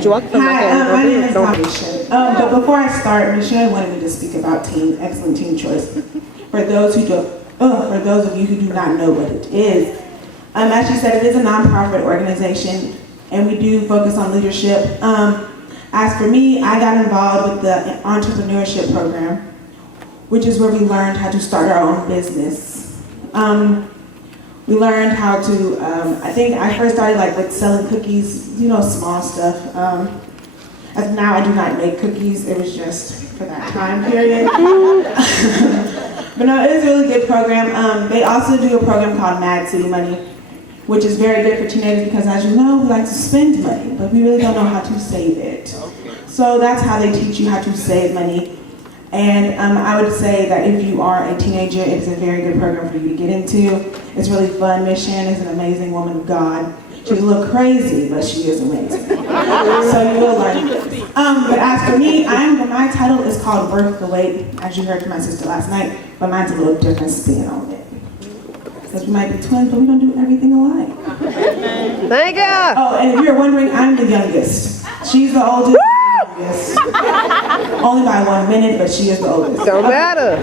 Because you walk from Hi, my name is Dominique. But before I start, Michelle wanted me to speak about excellent teen choice. For those of you who do not know what it is, as she said, it is a nonprofit organization, and we do focus on leadership. As for me, I got involved with the entrepreneurship program, which is where we learned how to start our own business. We learned how to, I think I first started with selling cookies, small stuff. As now I do not make cookies, it was just for that time period. But no, it is a really good program. They also do a program called Mad City Money, which is very good for teenagers because, as you know, we like to spend money, but we really don't know how to save it. So that's how they teach you how to save money. And I would say that if you are a teenager, it's a very good program for you to get into. It's really fun. Miss Shannon is an amazing woman of God. She's a little crazy, but she is amazing. So you will learn. But as for me, my title is called Worth the Wait, as you heard from my sister last night, but mine's a little different spin on it. Because we might be twins, but we don't do everything alike. Thank you. Oh, and if you're wondering, I'm the youngest. She's the oldest. Only by 1 minute, but she is the oldest. Don't matter.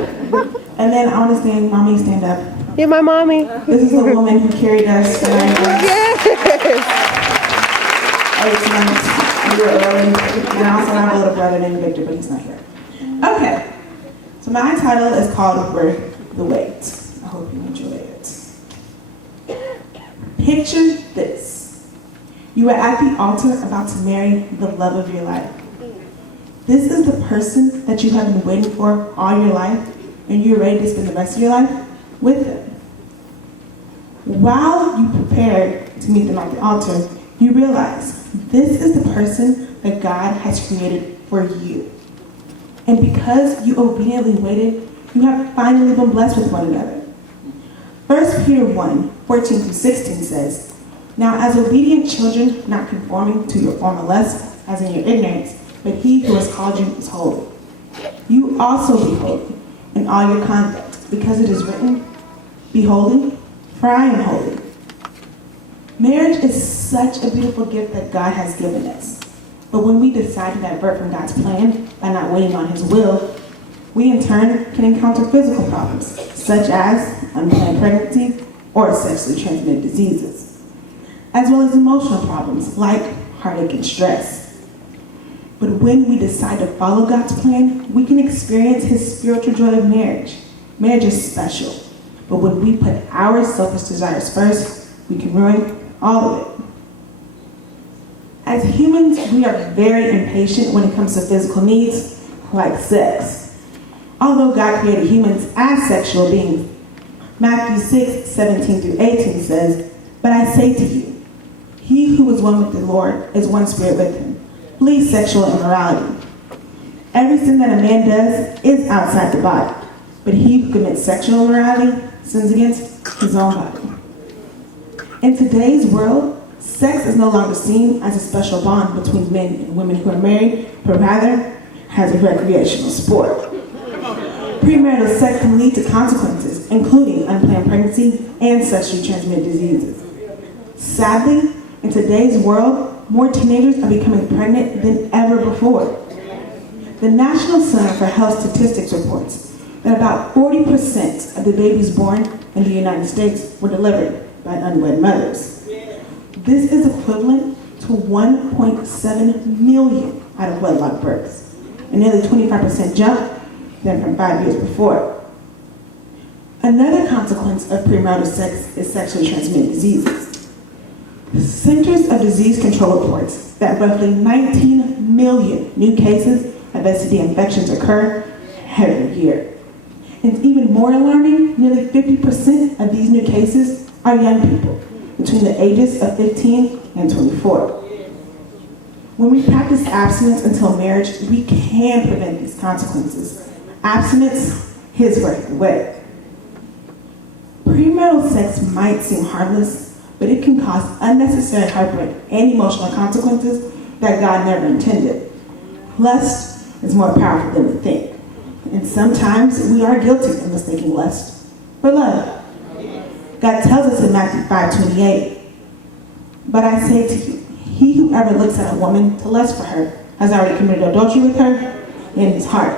And then I want to stand, mommy, stand up. You're my mommy. This is the woman who carried us. Yes. 8 months. We were early. And I also have a little brother named Victor, but he's not here. Okay. So my title is called Worth the Wait. I hope you enjoy it. Picture this. You are at the altar about to marry the love of your life. This is the person that you have been waiting for all your life, and you're ready to spend the rest of your life with them. While you prepare to meet them at the altar, you realize this is the person that God has created for you. And because you obediently waited, you have finally been blessed with one another. 1 Peter 1:14-16 says, "Now as obedient children, not conforming to your former lusts, as in your ignorance, but he who has called you is holy. You also be holy in all your conduct, because it is written, be holy, for I am holy." Marriage is such a beautiful gift that God has given us. But when we decide to divert from God's plan by not waiting on his will, we in turn can encounter physical problems, such as unplanned pregnancy or sexually transmitted diseases, as well as emotional problems like heartache and stress. But when we decide to follow God's plan, we can experience his spiritual joy of marriage. Marriage is special, but when we put our selfish desires first, we can ruin all of it. As humans, we are very impatient when it comes to physical needs, like sex. Although God created humans as sexual beings, Matthew 6:17-18 says, "But I say to you, he who is one with the Lord is one spirit with him. Flee sexual immorality. Every sin that a man does is outside the body, but he who commits sexual immorality sins against his own body." In today's world, sex is no longer seen as a special bond between men and women who are married, but rather as a recreational sport. Premarital sex can lead to consequences, including unplanned pregnancy and sexually transmitted diseases. Sadly, in today's world, more teenagers are becoming pregnant than ever before. The National Center for Health Statistics reports that about 40% of the babies born in the United States were delivered by unwed mothers. This is equivalent to 1.7 million out of wedlock births, a nearly 25% jump than from 5 years before. Another consequence of premarital sex is sexually transmitted diseases. The Centers of Disease Control reports that roughly 19 million new cases of STD infections occur every year. And even more alarming, nearly 50% of these new cases are young people between the ages of 15 and 24. When we practice abstinence until marriage, we can prevent these consequences. Abstinence is worth the wait. Premarital sex might seem harmless, but it can cause unnecessary heartbreak and emotional consequences that God never intended. Lust is more powerful than we think, and sometimes we are guilty of mistaking lust for love. God tells us in Matthew 5:28, "But I say to you, He who ever looks at a woman to lust for her has already committed adultery with her in his heart.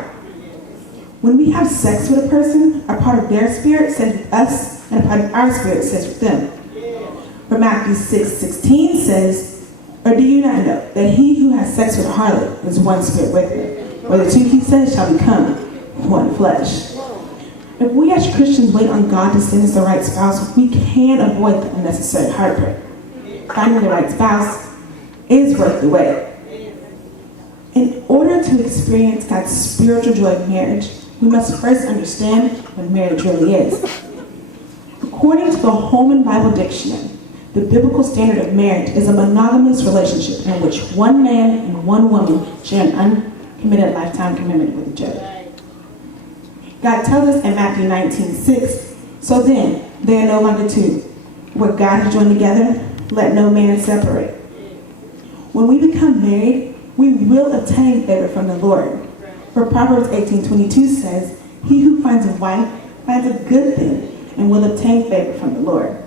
When we have sex with a person, a part of their spirit sits with us, and a part of our spirit sits with them. For Matthew 6:16 says, or do you not know that he who has sex with a harlot is one spirit with her? Or the two, he says, shall become one flesh. If we as Christians wait on God to send us the right spouse, we can avoid the unnecessary heartbreak. Finding the right spouse is worth the wait. In order to experience God's spiritual joy of marriage, we must first understand what marriage really is. According to the Holman Bible Dictionary, the biblical standard of marriage is a monogamous relationship in which one man and one woman share an uncommitted lifetime commitment with each other. God tells us in Matthew 19:6, so then, they are no longer two. What God has joined together, let no man separate. When we become married, we will obtain favor from the Lord. For Proverbs 18:22 says, he who finds a wife finds a good thing and will obtain favor from the Lord.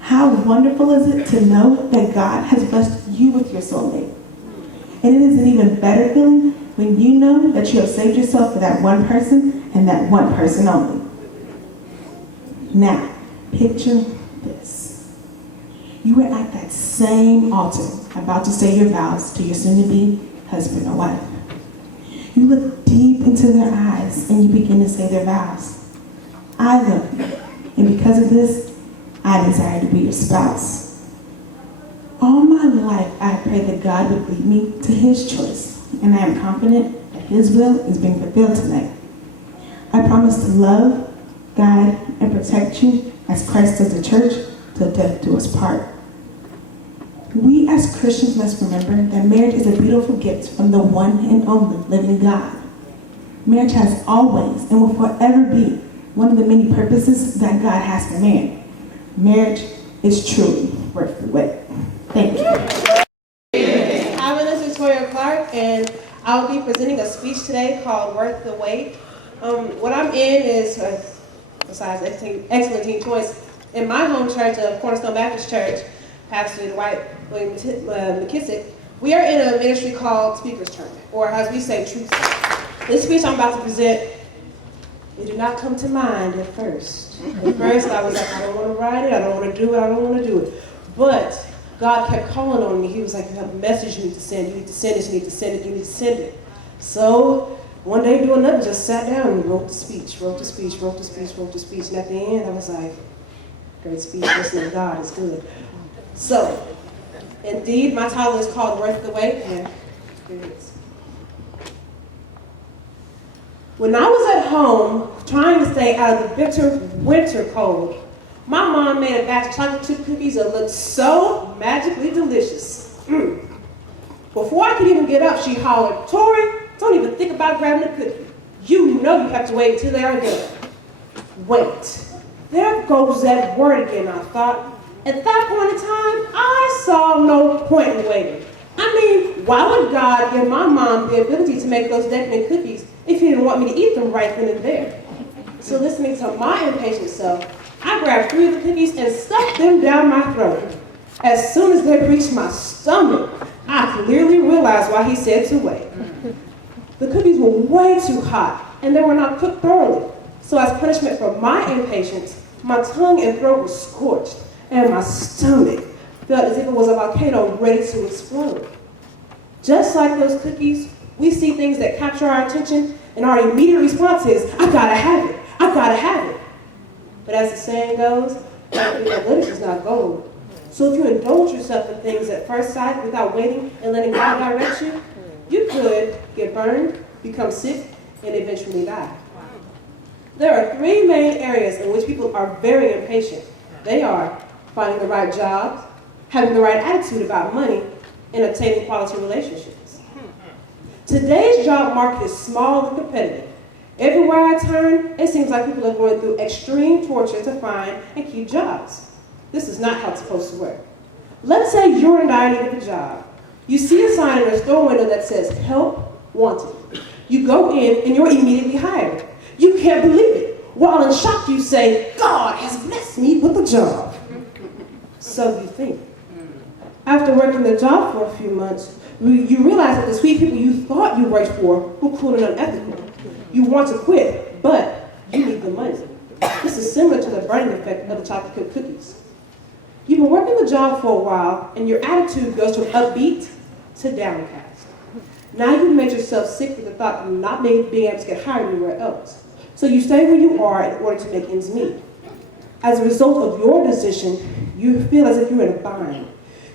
How wonderful is it to know that God has blessed you with your soulmate. And it is an even better feeling when you know that you have saved yourself for that one person and that one person only. Now, picture this. You are at that same altar about to say your vows to your soon-to-be husband or wife. You look deep into their eyes and you begin to say their vows. I love you, and because of this, I desire to be your spouse. All my life, I have prayed that God would lead me to his choice, and I am confident that his will is being fulfilled tonight. I promise to love, guide, and protect you as Christ does the church till death do us part. We as Christians must remember that marriage is a beautiful gift from the one and only living God. Marriage has always and will forever be one of the many purposes that God has for man. Marriage is truly worth the wait. Thank you. Hi, my name is Victoria Clark, and I'll be presenting a speech today called Worth the Wait. What I'm in is, besides excellent teen choice, in my home church of Cornerstone Baptist Church, Pastor Dwight William McKissick, we are in a ministry called Speaker's Tournament, or as we say, Truth. This speech I'm about to present, it did not come to mind at first. At first I was like, I don't want to write it, I don't want to do it, I don't want to do it. But God kept calling on me. He was like, you have a message you need to send, you need to send it, you need to send it, you need to send it. So one day doing nothing, just sat down and wrote the speech. And at the end I was like, great speech, listening to God is good. So, indeed, my title is called Worth the Wait, and here it is. When I was at home trying to stay out of the bitter winter cold, my mom made a batch of chocolate chip cookies that looked so magically delicious. Before I could even get up, she hollered, Tori, don't even think about grabbing a cookie. You know you have to wait until they are done. Wait. There goes that word again, I thought. At that point in time, I saw no point in waiting. I mean, why would God give my mom the ability to make those decadent cookies if he didn't want me to eat them right then and there? So listening to my impatient self, I grabbed 3 of the cookies and stuffed them down my throat. As soon as they reached my stomach, I clearly realized why he said to wait. The cookies were way too hot, and they were not cooked thoroughly. So as punishment for my impatience, my tongue and throat were scorched, and my stomach felt as if it was a volcano ready to explode. Just like those cookies, we see things that capture our attention, and our immediate response is, I gotta have it, I gotta have it. But as the saying goes, analytics is not gold. So if you indulge yourself in things at first sight without waiting and letting God direct you, you could get burned, become sick, and eventually die. There are 3 main areas in which people are very impatient. They are finding the right job, having the right attitude about money, and obtaining quality relationships. Today's job market is small and competitive. Everywhere I turn, it seems like people are going through extreme torture to find and keep jobs. This is not how it's supposed to work. Let's say you and I need a job. You see a sign in a store window that says, help wanted. You go in and you're immediately hired. You can't believe it. While in shock, you say, God has blessed me with a job. So you think. After working the job for a few months, you realize that the sweet people you thought you worked for were cruel and unethical. You want to quit, but you need the money. This is similar to the burning effect of the chocolate chip cookies. You've been working the job for a while, and your attitude goes from upbeat to downcast. Now you've made yourself sick with the thought of not being able to get hired anywhere else. So you stay where you are in order to make ends meet. As a result of your decision, you feel as if you're in a bind.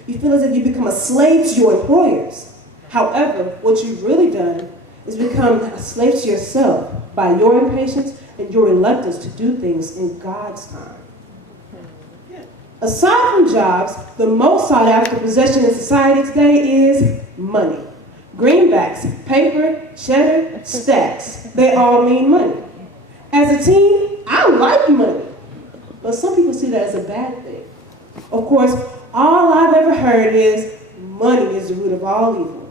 You feel as if you become a slave to your employers. However, what you've really done is become a slave to yourself by your impatience and your reluctance to do things in God's time. Aside from jobs, the most sought after possession in society today is money. Greenbacks, paper, cheddar, stacks, they all mean money. As a teen, I like money, but some people see that as a bad thing. Of course, all I've ever heard is money is the root of all evil.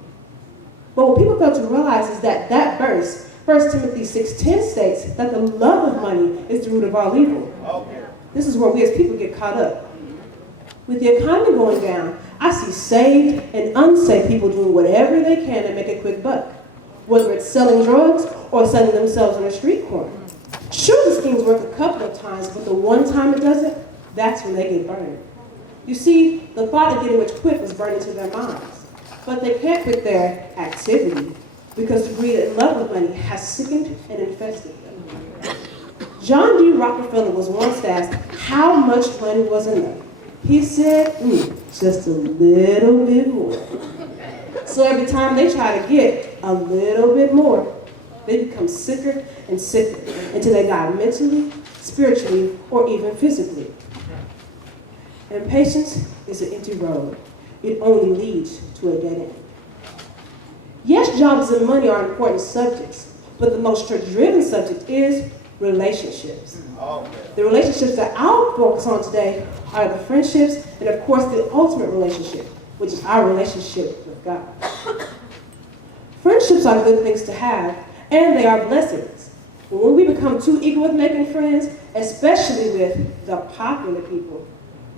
But what people fail to realize is that that verse, 1 Timothy 6:10 states that the love of money is the root of all evil. This is where we as people get caught up. With the economy going down, I see saved and unsaved people doing whatever they can to make a quick buck, whether it's selling drugs or selling themselves on a street corner. Sure, the schemes work a couple of times, but the one time it doesn't, that's when they get burned. You see, the thought of getting rich quick was burned into their minds, but they can't quit their activity because the greed and love of money has sickened and infested them. John D. Rockefeller was once asked how much money was enough. He said, just a little bit more. So every time they try to get a little bit more, they become sicker and sicker until they die mentally, spiritually, or even physically. Impatience is an empty road. It only leads to a dead end. Yes, jobs and money are important subjects, but the most church-driven subject is relationships. The relationships that I'll focus on today are the friendships and, of course, the ultimate relationship, which is our relationship with God. Friendships are good things to have, and they are blessings. But when we become too eager with making friends, especially with the popular people,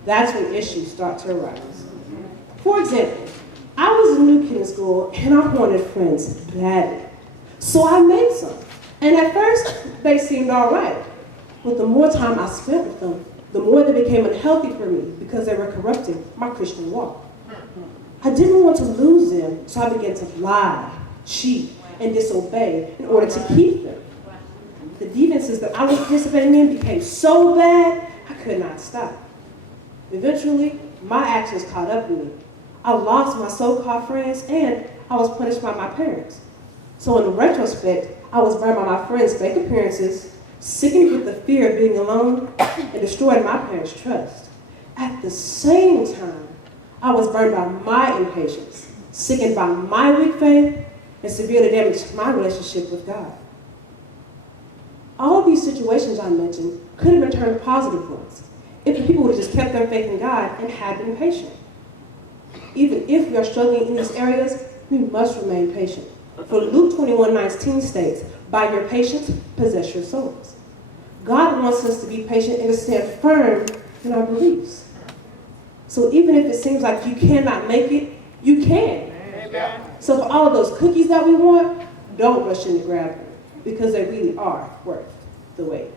that's when issues start to arise. For example, I was a new kid in school, and I wanted friends badly. So I made some. And at first, they seemed all right. But the more time I spent with them, the more they became unhealthy for me because they were corrupting my Christian walk. I didn't want to lose them, so I began to lie, cheat, and disobey in order to keep them. The deviances that I was participating in became so bad, I could not stop. Eventually, my actions caught up with me. I lost my so-called friends, and I was punished by my parents. So in retrospect, I was burned by my friends' fake appearances, sickened with the fear of being alone, and destroyed my parents' trust. At the same time, I was burned by my impatience, sickened by my weak faith, and severely damaged my relationship with God. All of these situations I mentioned could have been turned positive ones if the people would have just kept their faith in God and had been patient. Even if we are struggling in these areas, we must remain patient. For Luke 21:19 states, by your patience, possess your souls. God wants us to be patient and to stand firm in our beliefs. So even if it seems like you cannot make it, you can. Amen. So for all of those cookies that we want, don't rush in to grab them, because they really are worth the wait.